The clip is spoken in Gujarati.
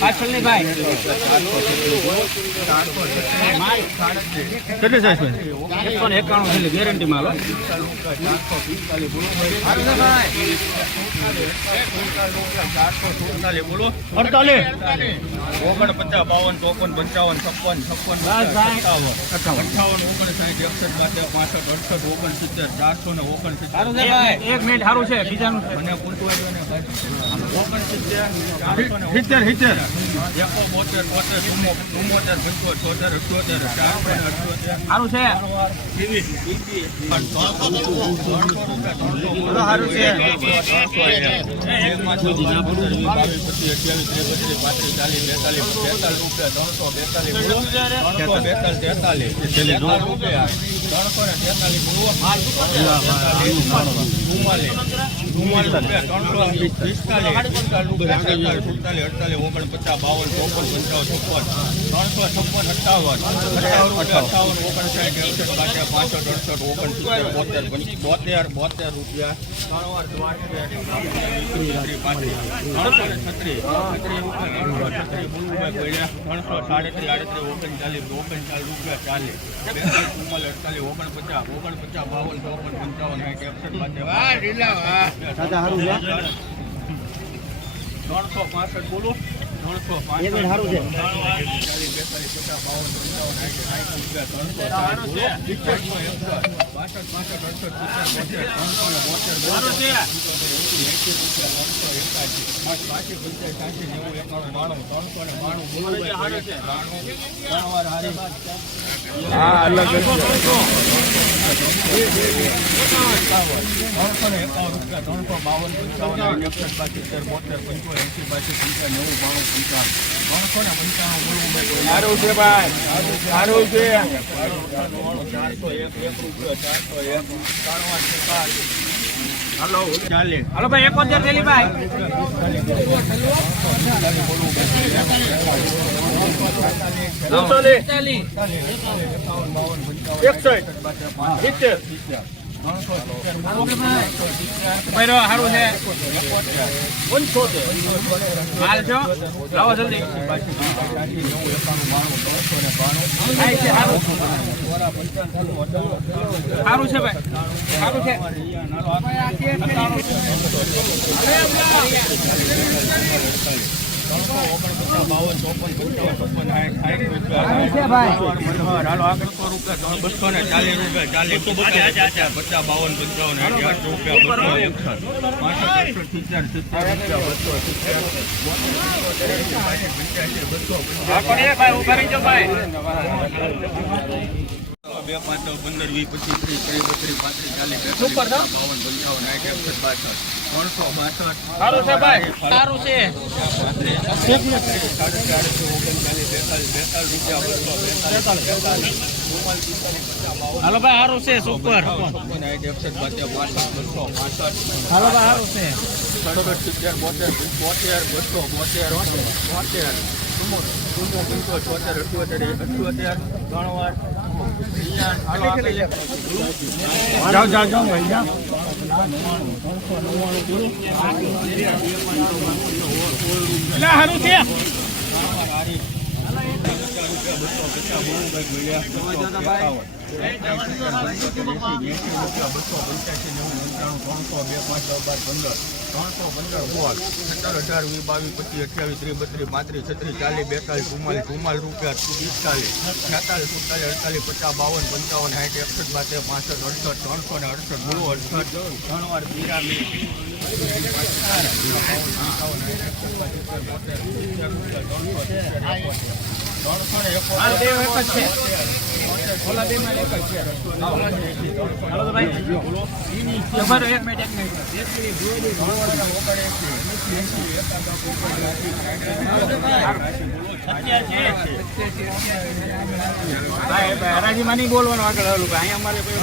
પાછળની ભાઈ કેટલી સાઈઝ છે? 191 ગેરંટી માં. 447 બોલો. 48 49 52 54 55 56 એક મિનિટ સારું છે બીજાનું મને પૂછવું બોલો. 71 થેલી ભાઈ. સારું છે માલ છો લાવો જલ્દી. સારું છે ભાઈ સારું છે. બે 5 15 20 25 30 40 32 સારું છે ભાઈ સારું છે. હાલો ભાઈ સારું છે સુપર. હાલો ભાઈ સારું છે. જાઓ ભાઈ જાઓ. સારું છે. હરાજીમાં નહીં બોલવાનું આગળ હલું અહીંયા અમારે કોઈ